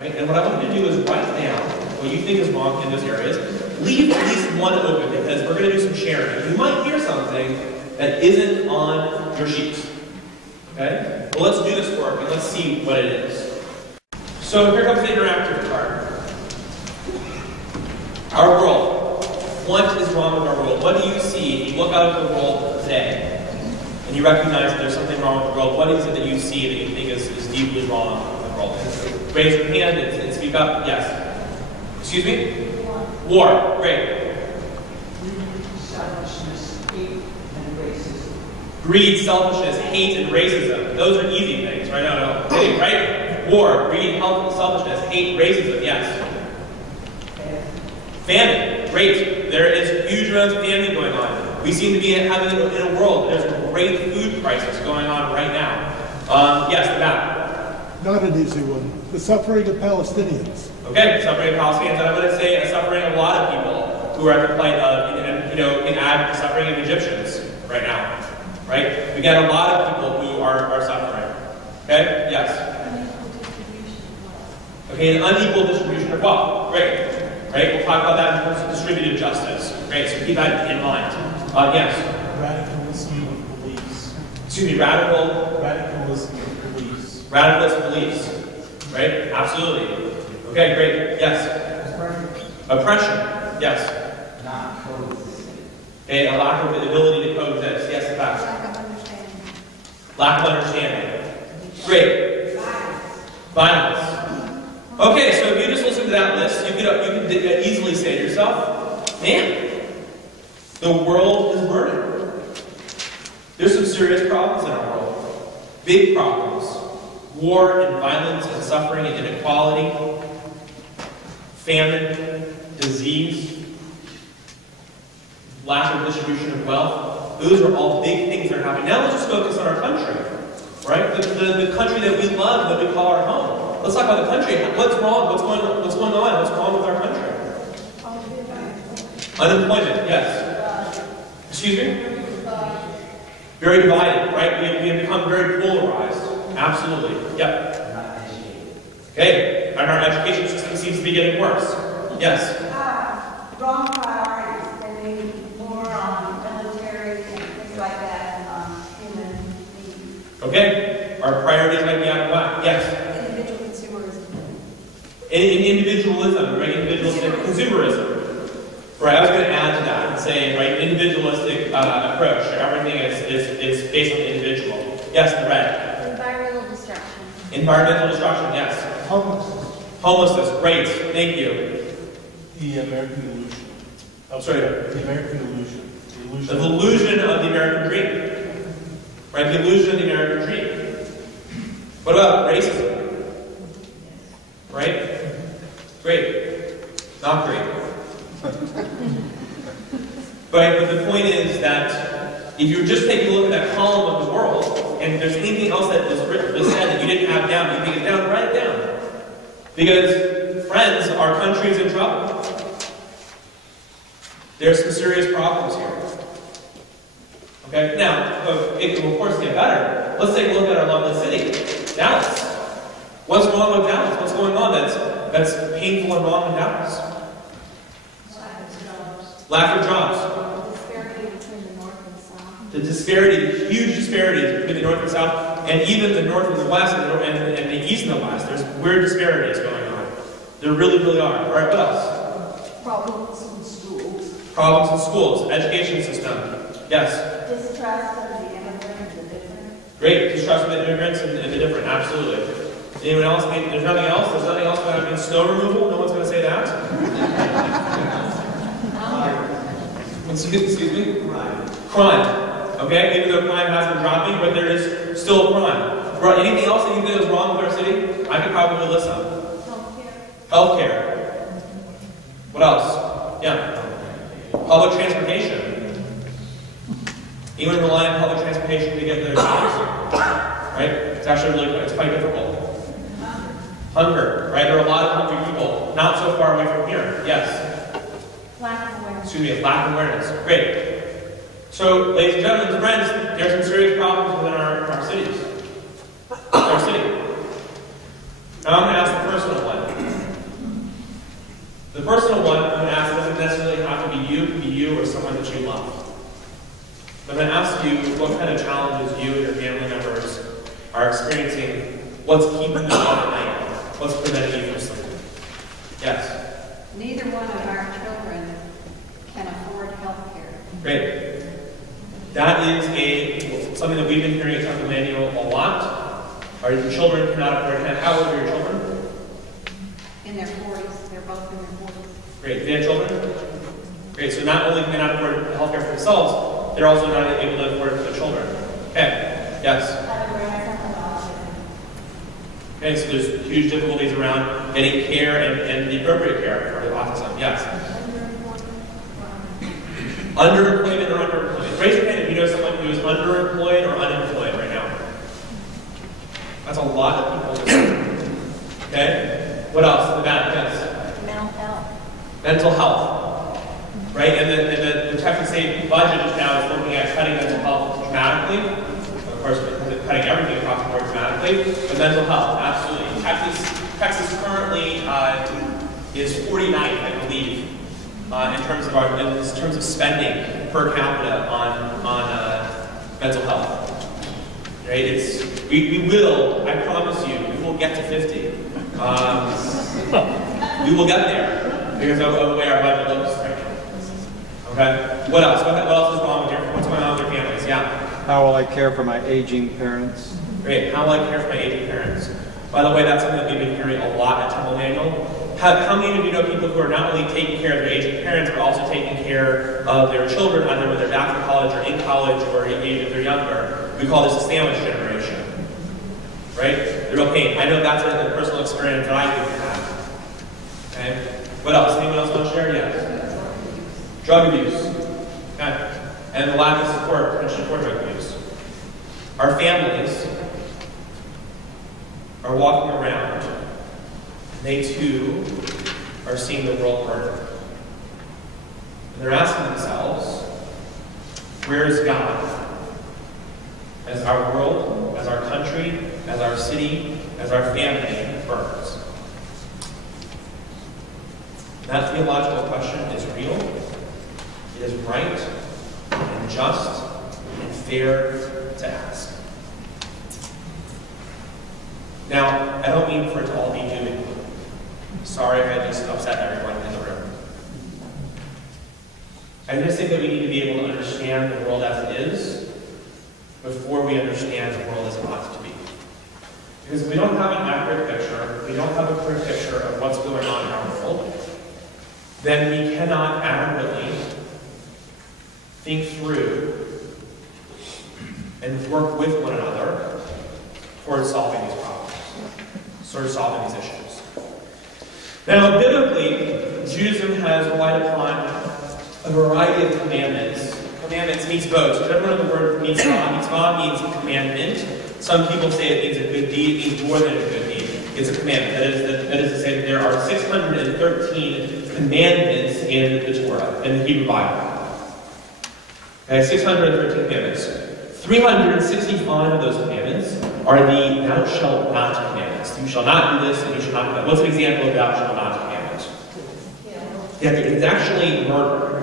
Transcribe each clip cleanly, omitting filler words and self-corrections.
Right? And what I want you to do is write down what you think is wrong in those areas. Leave at least one open, because we're going to do some sharing. You might hear something that isn't on your sheet. Okay? Well, let's do this work and let's see what it is. So here comes the interactive part. Our world. What is wrong with our world? What do you see? If you look out at the world today and you recognize that there's something wrong with the world, what is it that you see that you think is deeply wrong with the world? Raise your hand and speak up. Yes. Excuse me? War. Great. Selfishness, hate, and racism. Greed, selfishness, hate, and racism. Those are easy things, right? No. Right? War, greed, selfishness, hate, racism. Yes. Famine. Great. There is huge amounts of famine going on. We seem to be having in a world. There's a great food crisis going on right now. Yes, the back. Not an easy one. The suffering of Palestinians. Okay, suffering of Palestinians. And I'm going to say a suffering of a lot of people who are at the plight of, can add the suffering of Egyptians right now. Right? We got a lot of people who are suffering. Okay? Yes. Okay, an unequal distribution of wealth. Great. Right? We'll talk about that in terms of distributive justice. Great, so keep that in mind. Yes? Radicalism of beliefs. Excuse me, radicalism of beliefs. Radicalist beliefs. Right? Absolutely. Okay, great. Yes? Oppression. Yes? Not coexisting. Okay, a lack of the ability to coexist. Yes, in fact. Lack of understanding. Lack of understanding. Great. Violence. Okay, so if you just listen to that list, you could easily say to yourself, man, the world is burning. There's some serious problems in our world. Big problems. War and violence and suffering and inequality. Famine, disease, lack of distribution of wealth. Those are all big things that are happening. Now let's just focus on our country. Right? The country that we love, that we call our home. Let's talk about the country. What's wrong? What's going on? What's wrong with our country? Unemployment, yes. Excuse me? Very divided, right? We have become very polarized. Absolutely. Yep. Not educated. Okay. And our education system seems to be getting worse. Yes. Wrong priorities. Spending more on military and things like that, and on human needs. Okay. Our priorities might be out of whack. Yes. Individualism, right? Individualistic consumerism. Right, I was going to add to that and say, right, individualistic approach. Everything is based on the individual. Yes, the red. Environmental destruction. Environmental destruction, yes. Homelessness, great. Thank you. The American illusion. I'm sorry. The American illusion. The illusion of the American dream. Right, the illusion of the American dream. What about racism? Right? Great. Not great. But the point is that if you're just taking a look at that column of the world, and there's anything else that was said that you didn't have down, you think it's down, write it down. Because, friends, our country is in trouble. There's some serious problems here. Okay? Now, it will of course get better. Let's take a look at our lovely city, Dallas. What's wrong with Dallas? What's going on that's painful and wrong in Dallas? Lack of jobs. Disparity between the north and south. The disparity, huge disparities between the north and south, and even the north and the west, and the east and the west. There's weird disparities going on. There really, really are. All right, what else? Problems in schools. Problems in schools, education system. Yes? Distrust of the immigrants, the different. Great, distrust of the immigrants and the different, absolutely. Anyone else? There's nothing else? There's nothing else going on in snow removal? No one's going to say that? Excuse me? Crime. Okay? Even though crime has been dropping, but there is still a crime. Anything else that you think is wrong with our city? I could probably list some. Healthcare. What else? Yeah. Public transportation. Anyone rely on public transportation to get their jobs? Right? It's actually it's quite difficult. Hunger, right? There are a lot of hungry people not so far away from here. Yes? Lack of awareness. Excuse me, lack of awareness. Great. So, ladies and gentlemen, friends, there are some serious problems within our cities. Our city. Now I'm going to ask the personal one. The personal one, I'm going to ask, doesn't necessarily have to be you, it can be you or someone that you love. I'm going to ask you what kind of challenges you and your family members are experiencing. What's keeping you up at night? What's preventing you from sleeping? Yes? Neither one of our children can afford health care. Great. That is something that we've been hearing at Temple Manual a lot. Our children cannot afford health. How old are your children? In their 40s. They're both in their 40s. Great. Do they have children? Great. So not only can they not afford health care for themselves, they're also not able to afford it for their children. Okay. Yes? Okay, so there's huge difficulties around getting care and the appropriate care for autism. Yes? Underemployment or underemployment? Raise your hand if you know someone who is underemployed or unemployed right now. That's a lot of people. Okay? What else in the back? Yes? Mental health. Mental health. Right? And the Texas State budget now is looking at cutting mental health dramatically. Of course, cutting everything across the board dramatically. But mental health, absolutely. Texas currently is 49th, I believe, in terms of spending per capita on mental health. Right? We will, I promise you, we will get to 50. We will get there because of the way our budget looks right now. Okay? What else? What else is wrong with what's going on with your families? Yeah? How will I care for my aging parents? Great. How will I care for my aging parents? By the way, that's something that we've been hearing a lot at Temple Manual. How many of you know people who are not only taking care of their aging parents, but also taking care of their children, either when they're back in college or in college, or if they're younger? We call this a sandwich generation. Right? The real pain. I know that's a personal experience that I do have. Okay? What else? Anyone else want to share? Yes. Drug abuse. Okay. And the lack of support, potentially for drug abuse. Our families are walking around, and they too are seeing the world burn. And they're asking themselves, where is God? As our world, as our country, as our city, as our family burns. That theological question is real. It is right and just and fair to ask. Now, I don't mean for it to all be doom and gloom. Sorry if I just upset everyone in the room. I just think that we need to be able to understand the world as it is before we understand the world as it ought to be. Because if we don't have an accurate picture, we don't have a clear picture of what's going on in our world, then we cannot adequately think through and work with one another towards solving these problems, towards solving these issues. Now, biblically, Judaism has relied upon a variety of commandments. Commandments means both. So everyone know the word mitzvah. Mitzvah means commandment. Some people say it means a good deed. It means more than a good deed. It's a commandment. That is to say that there are 613 commandments in the Torah, in the Hebrew Bible. Okay, 613 commandments. 365 of those commandments are the thou shalt not commandments. You shall not do this and you shall not do that. What's an example of thou shalt not commandment? Yeah, it's actually murder.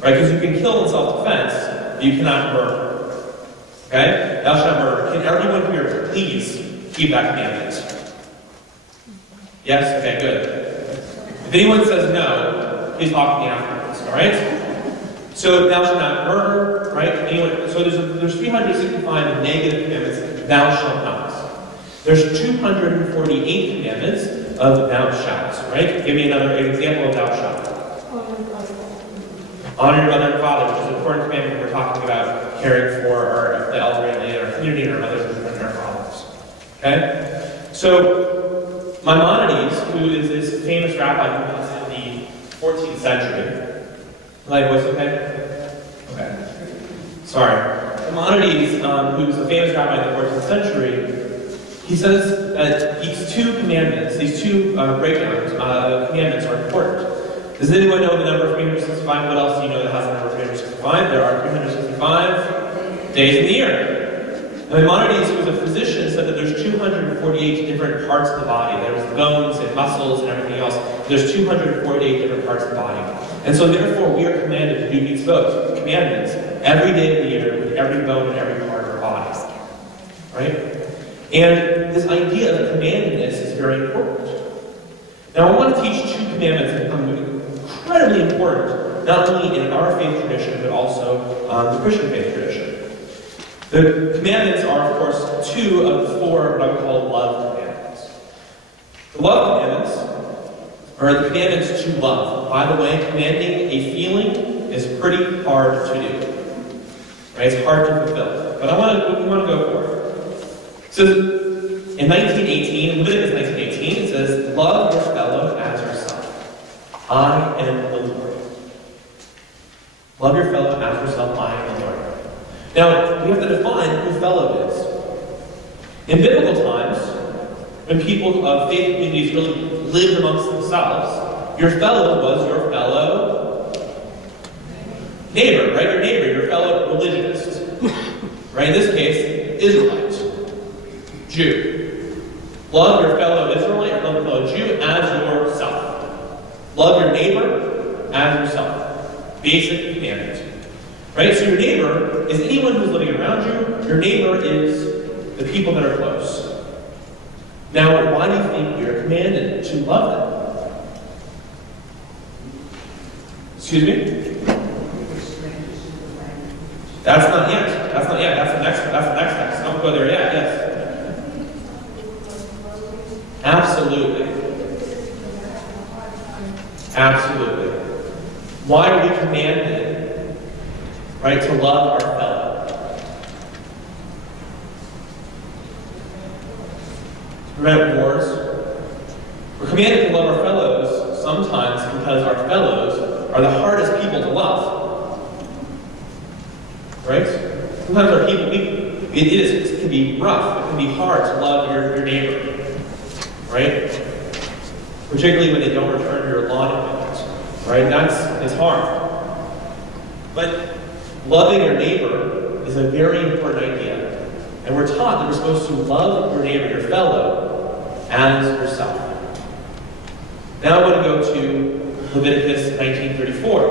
Right? Because you can kill in self-defense, but you cannot murder. Okay? Thou shalt not murder. Can everyone here please keep that commandment? Yes? Okay, good. If anyone says no, please talk to me afterwards. Alright? So thou shalt not murder, right? Anyway, so there's 365 negative commandments, thou shalt not. There's 248 commandments of thou shalt, right? Give me another example of thou shalt. Honor your mother and father, which is an important commandment when we're talking about caring for the elderly in our community and our mothers and our fathers. Okay? So, Maimonides, who is this famous rabbi who was in the 14th century, light voice okay? Okay. Sorry. Maimonides, who's a famous rabbi in the 14th century, he says that these two commandments, these two breakdowns of commandments are important. Does anyone know the number of 365? What else do you know that has the number of 365? There are 365 days in the year. Maimonides, who was a physician, said that there's 248 different parts of the body. There's bones and muscles and everything else. There's 248 different parts of the body. And so therefore we are commanded to do mitzvot, commandments, every day of the year with every bone and every part of our bodies. Right? And this idea of commandedness is very important. Now I want to teach two commandments that become incredibly important, not only in our faith tradition, but also the Christian faith tradition. The commandments are, of course, two of the four what I would call love commandments. The love commandments are the commandments to love. By the way, commanding a feeling is pretty hard to do. Right? It's hard to fulfill. But we want to go for it. So in 1918, in Leviticus 1918, it says, "Love your fellow as yourself. I am the Lord." Love your fellow as yourself. I am the Lord. Now, we have to define who fellow is. In biblical times, when people of faith communities really lived amongst themselves, your fellow was your fellow neighbor, right? Your neighbor, your fellow religionist. Right? In this case, Israelite, Jew. Love your fellow Israelite or love your fellow Jew as yourself. Love your neighbor as yourself. Basic commandment. Right? So your neighbor is anyone who's living around you. Your neighbor is the people that are close. Now, why do you think you're commanded to love them? Excuse me? That's not yet. That's not yet. That's the next text. Don't go there yet. Yes. Absolutely. Absolutely. Why are we commanded? Right, to love our fellow. To prevent wars. We're commanded to love our fellows sometimes because our fellows are the hardest people to love. Right? Sometimes our people, it can be rough. It can be hard to love your neighbor. Right? Particularly when they don't return your lawn equipment. Right? It's hard. But loving your neighbor is a very important idea. And we're taught that we're supposed to love your neighbor, your fellow, as yourself. Now I want to go to Leviticus 19:34.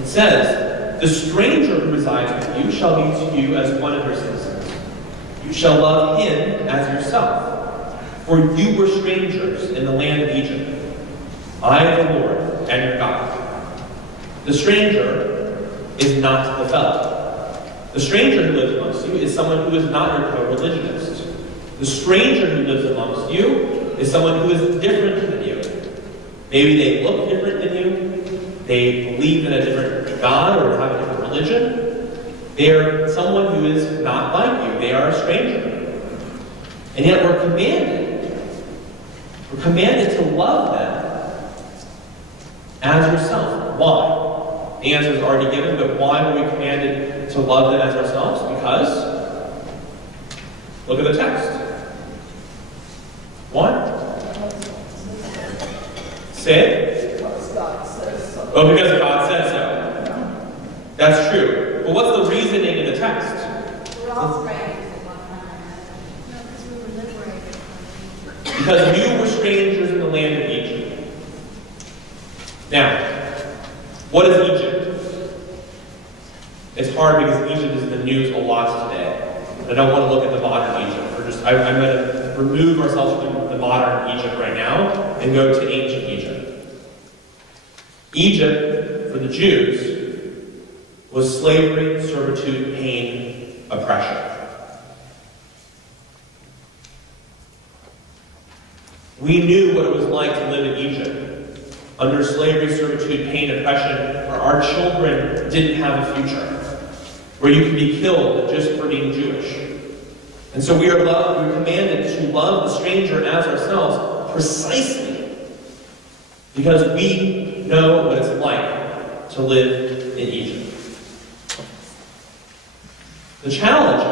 It says, "The stranger who resides with you shall be to you as one of your citizens. You shall love him as yourself. For you were strangers in the land of Egypt. I am the Lord and your God." The stranger is not the fellow. The stranger who lives amongst you is someone who is not your co-religionist. The stranger who lives amongst you is someone who is different than you. Maybe they look different than you. They believe in a different God or have a different religion. They are someone who is not like you. They are a stranger. And yet we're commanded to love them as yourself. Why? The answer is already given, but why were we commanded to love them as ourselves? Because, look at the text. Why? Say it. Because God says so. Oh, because God said so. That's true. But what's the reasoning in the text? We're all strangers at one time. No, because we were liberated. Because you were strangers in the land of Egypt. Now, what is Egypt? It's hard because Egypt is in the news a lot today. I don't want to look at the modern Egypt. I'm going to remove ourselves from the modern Egypt right now and go to ancient Egypt. Egypt, for the Jews, was slavery, servitude, pain, oppression. We knew what it was like to live in Egypt. Under slavery, servitude, pain, oppression, where our children didn't have a future. Where you can be killed just for being Jewish. And so we're commanded to love the stranger as ourselves precisely because we know what it's like to live in Egypt. The challenge,